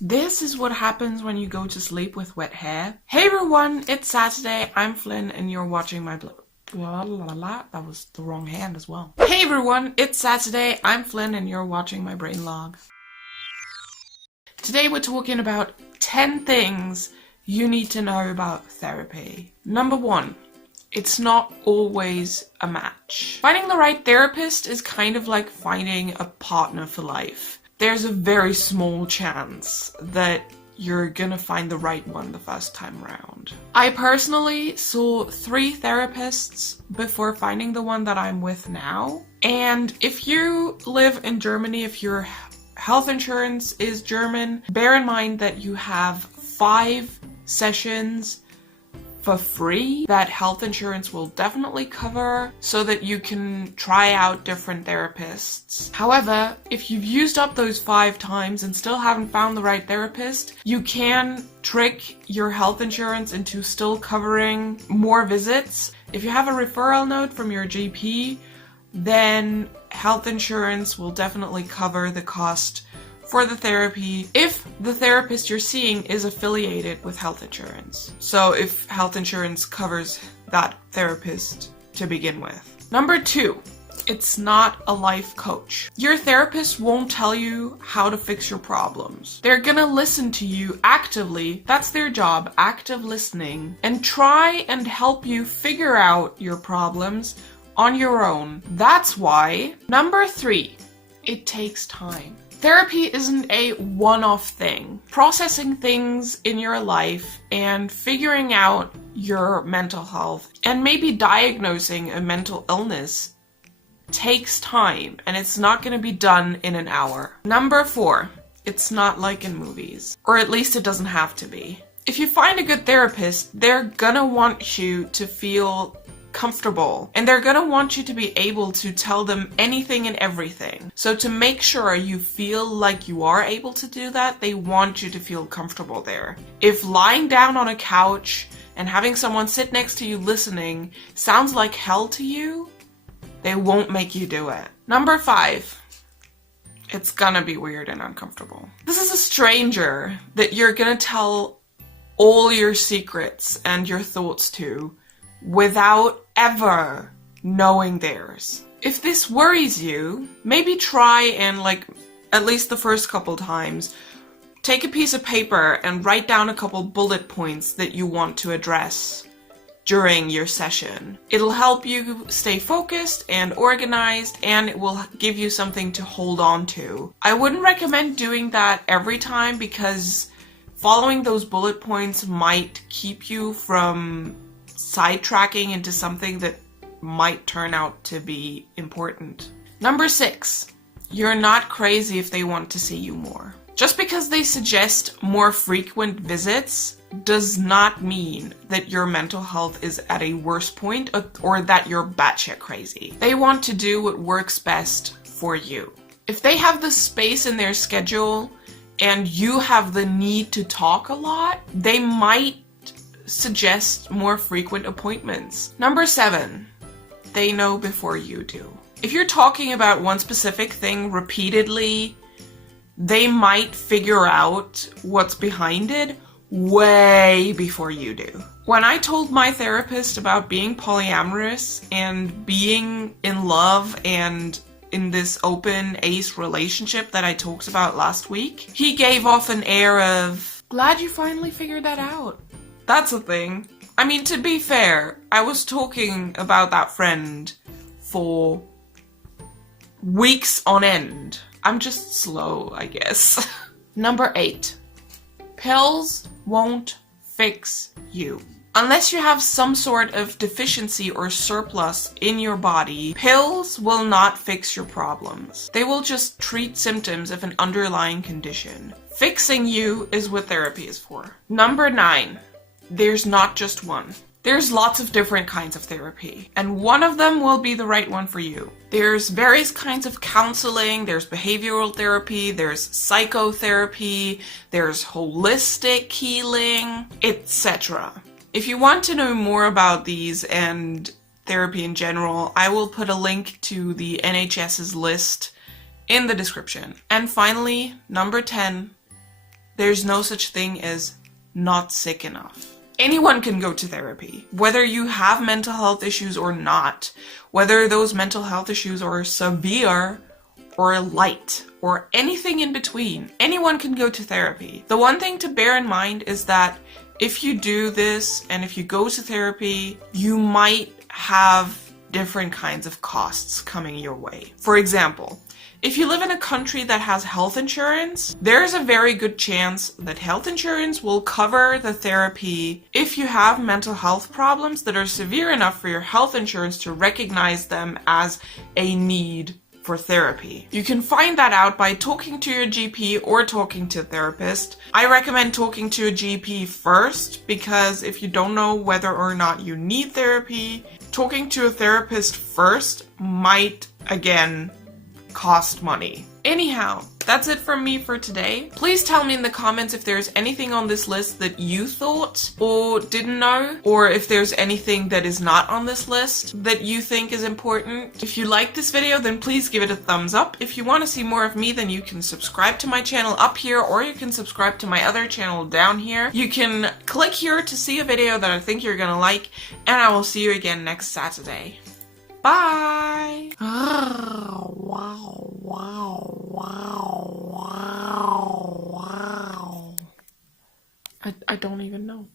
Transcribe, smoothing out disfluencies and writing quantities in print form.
This is what happens when you go to sleep with wet hair. Hey everyone, it's Saturday, I'm Flynn and you're watching my that was the wrong hand as well. Hey everyone, it's Saturday, I'm Flynn and you're watching my BrainLog. Today we're talking about 10 things you need to know about therapy. Number 1, it's not always a match. Finding the right therapist is kind of like finding a partner for life. There's a very small chance that you're gonna find the right one the first time around. I personally saw 3 therapists before finding the one that I'm with now. And if you live in Germany, if your health insurance is German, bear in mind that you have 5 sessions for free that health insurance will definitely cover so that you can try out different therapists. However, if you've used up those 5 times and still haven't found the right therapist, you can trick your health insurance into still covering more visits. If you have a referral note from your GP, then health insurance will definitely cover the cost for the therapy if the therapist you're seeing is affiliated with health insurance. So if health insurance covers that therapist to begin with. Number 2, it's not a life coach. Your therapist won't tell you how to fix your problems. They're gonna listen to you actively, that's their job, active listening, and try and help you figure out your problems on your own. That's why. Number 3, it takes time. Therapy isn't a one-off thing. Processing things in your life and figuring out your mental health and maybe diagnosing a mental illness takes time, and it's not going to be done in an hour. Number 4, it's not like in movies, or at least it doesn't have to be. If you find a good therapist, they're gonna want you to feel comfortable, and they're gonna want you to be able to tell them anything and everything. So to make sure you feel like you are able to do that, they want you to feel comfortable there. If lying down on a couch and having someone sit next to you listening sounds like hell to you, they won't make you do it. Number 5, it's gonna be weird and uncomfortable. This is a stranger that you're gonna tell all your secrets and your thoughts to without ever knowing theirs. If this worries you, maybe try and, at least the first couple times, take a piece of paper and write down a couple bullet points that you want to address during your session. It'll help you stay focused and organized, and it will give you something to hold on to. I wouldn't recommend doing that every time because following those bullet points might keep you from sidetracking into something that might turn out to be important. Number 6, you're not crazy if they want to see you more. Just because they suggest more frequent visits does not mean that your mental health is at a worse point or that you're batshit crazy. They want to do what works best for you. If they have the space in their schedule and you have the need to talk a lot, they might suggest more frequent appointments. Number 7, they know before you do. If you're talking about one specific thing repeatedly, they might figure out what's behind it way before you do. When I told my therapist about being polyamorous and being in love and in this open ace relationship that I talked about last week, he gave off an air of, glad you finally figured that out. That's a thing. I mean, to be fair, I was talking about that friend for weeks on end. I'm just slow, I guess. Number 8, pills won't fix you. Unless you have some sort of deficiency or surplus in your body, pills will not fix your problems. They will just treat symptoms of an underlying condition. Fixing you is what therapy is for. Number 9, there's not just one. There's lots of different kinds of therapy, and one of them will be the right one for you. There's various kinds of counseling, there's behavioral therapy, there's psychotherapy, there's holistic healing, etc. If you want to know more about these and therapy in general, I will put a link to the NHS's list in the description. And finally, number 10, there's no such thing as not sick enough. Anyone can go to therapy, whether you have mental health issues or not, whether those mental health issues are severe or light or anything in between. Anyone can go to therapy. The one thing to bear in mind is that if you do this and if you go to therapy, you might have different kinds of costs coming your way. For example, if you live in a country that has health insurance, there's a very good chance that health insurance will cover the therapy if you have mental health problems that are severe enough for your health insurance to recognize them as a need for therapy. You can find that out by talking to your GP or talking to a therapist. I recommend talking to a GP first, because if you don't know whether or not you need therapy, talking to a therapist first might, again, cost money. Anyhow, that's it from me for today. Please tell me in the comments if there's anything on this list that you thought or didn't know, or if there's anything that is not on this list that you think is important. If you like this video, then please give it a thumbs up. If you want to see more of me, then you can subscribe to my channel up here, or you can subscribe to my other channel down here. You can click here to see a video that I think you're gonna like, and I will see you again next Saturday. Bye! Oh, wow, wow, wow, wow, wow. I don't even know.